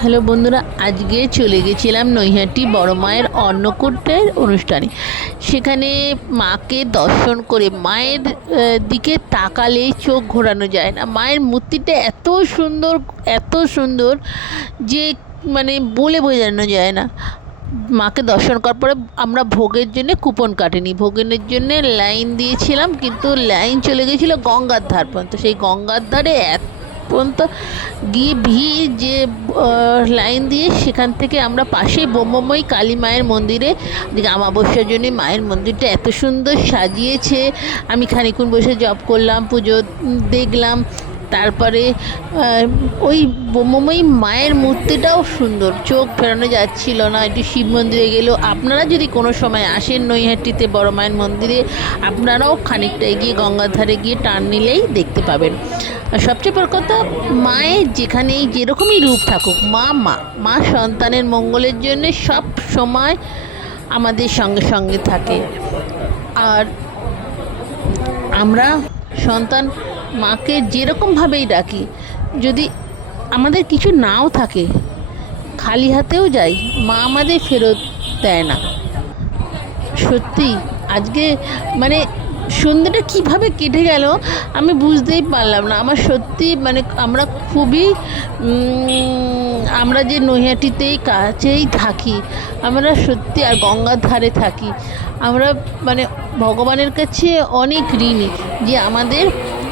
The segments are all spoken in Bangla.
হ্যালো বন্ধুরা, আজকে চলে গেছিলাম নৈহাটি বড় মায়ের অন্নকূটের অনুষ্ঠানে। সেখানে মাকে দর্শন করে মায়ের দিকে তাকালেই চোখ ঘোরানো যায় না। মায়ের মূর্তিটা এত সুন্দর, এত সুন্দর যে মানে বলে বোঝানো যায় না। মাকে দর্শন করার পরে আমরা ভোগের জন্য কুপন কাটিনি, ভোগের জন্য লাইন দিয়েছিলাম, কিন্তু লাইন চলে গেছিলো গঙ্গার ধার পর্যন্ত। সেই গঙ্গার ধারে পর্যন্ত গিয়ে ভিড় যে লাইন দিয়ে সেখান থেকে আমরা পাশে ব্রহ্মময়ী কালী মায়ের মন্দিরে, অমাবস্যার জন্য মায়ের মন্দিরটা এত সুন্দর সাজিয়েছে। আমি খানিক্ষণ বসে জপ করলাম, পুজো দেখলাম। তারপরে ওই ব্রহ্মময়ী মায়ের মূর্তিটাও সুন্দর, চোখ ফেরানো যাচ্ছিল না। একটু শিব মন্দিরে গেলেও, আপনারা যদি কোনো সময় আসেন নৈহাটিতে বড় মায়ের মন্দিরে, আপনারাও খানিকটা এগিয়ে গঙ্গার ধারে গিয়ে টান নিলেই দেখতে পাবেন। আর সবচেয়ে বড় কথা, মায়ের যেখানেই যেরকমই রূপ থাকুক, মা মা মা সন্তানের মঙ্গলের জন্য সব সময় আমাদের সঙ্গে সঙ্গে থাকে। আর আমরা সন্তান মাকে যেরকমভাবেই ডাকি, যদি আমাদের কিছু নাও থাকে, খালি হাতেও যাই, মা আমাদের ফেরত দেয় না। সত্যি আজকে মানে সন্ধ্যেটা কীভাবে কেটে গেল আমি বুঝতেই পারলাম না। আমার সত্যি মানে আমরা খুবই আমরা যে নৈহাটিতেই কাছেই থাকি, আমরা সত্যি, আর গঙ্গার ধারে থাকি, আমরা মানে ভগবানের কাছে অনেক ঋণী যে আমাদের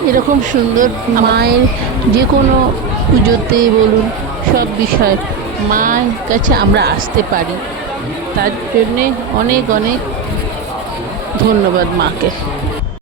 এরকম সুন্দর মায়ের যে কোনো পুজোতে বলুন, সব বিষয় মায়ের কাছে আমরা আসতে পারি। তার জন্যে অনেক অনেক ধন্যবাদ মাকে।